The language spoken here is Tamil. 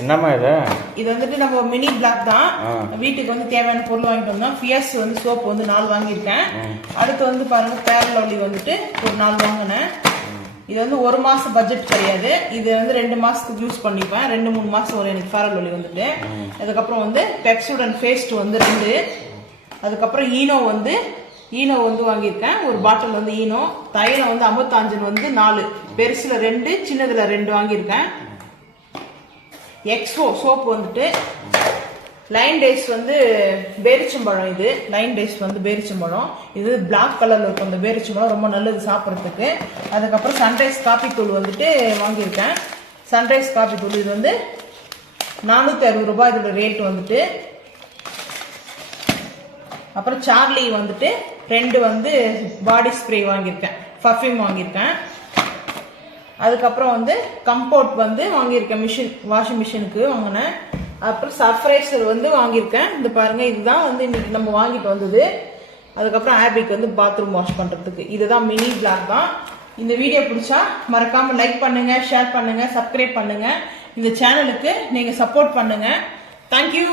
என்னம்மா இது வந்துட்டு நம்ம மினி பிளாக் தான். வீட்டுக்கு வந்து தேவையான பொருள் வாங்கிட்டு வந்தோம். ஃபியர்ஸ் வந்து சோப் வந்து 4 வாங்கியிருக்கேன். அடுத்து வந்து பாருங்க ஃபேர் அண்ட் லவ்லி வந்துட்டு ஒரு 4 வாங்கினேன். இது வந்து 1 மாசம் பட்ஜெட் கிடையாது. இது வந்து 2 மாசத்துக்கு யூஸ் பண்ணிப்பேன். 2-3 மாசம் வரும் எனக்கு ஃபேர் அண்ட் லவ்லி வந்துட்டு. அதுக்கப்புறம் வந்து பெப்சோடன்ட் பேஸ்ட் வந்து 2. அதுக்கப்புறம் ஈனோ வந்து வாங்கியிருக்கேன். ஒரு பாட்டில் வந்து ஈனோ. தைலம் வந்து அமுத்தாஞ்சன் வந்து 4, பெருசுல 2, சின்னதுல 2 வாங்கியிருக்கேன். எக்ஸோ சோப் வந்துட்டு லைன் டேஸ் வந்து பேரிச்சம்பழம். இது லைன் டேஸ் வந்து பேரிச்சம்பழம். இது பிளாக் கலர்ல இருக்கும். இந்த பேரிச்சம்பழம் ரொம்ப நல்லது சாப்பிட்றதுக்கு. அதுக்கப்புறம் சன்ரைஸ் காபி தூள் வந்துட்டு வாங்கியிருக்கேன். சன்ரைஸ் காபி தூள் இது வந்து 460 ரூபாய் இதோட ரேட் வந்துட்டு. அப்புறம் சார்லி வந்துட்டு 2 வந்து பாடி ஸ்ப்ரே வாங்கியிருக்கேன். பர்ஃப்யூம் வாங்கியிருக்கேன். அதுக்கப்புறம் வந்து கம்போர்ட் வந்து வாங்கியிருக்கேன். வாஷிங் மிஷினுக்கு வாங்கினேன். அப்புறம் சர்ஃப்ரைசர் வந்து வாங்கியிருக்கேன். இந்த பாருங்க, இதுதான் வந்து இன்னைக்கு நம்ம வாங்கிட்டு வந்தது. அதுக்கப்புறம் ஆபிக் வந்து பாத்ரூம் வாஷ் பண்றதுக்கு. இதுதான் மினி பிளாக் தான். இந்த வீடியோ பிடிச்சா மறக்காம லைக் பண்ணுங்க, ஷேர் பண்ணுங்க, சப்ஸ்கிரைப் பண்ணுங்க. இந்த சேனலுக்கு நீங்க சப்போர்ட் பண்ணுங்க. தேங்க்யூ.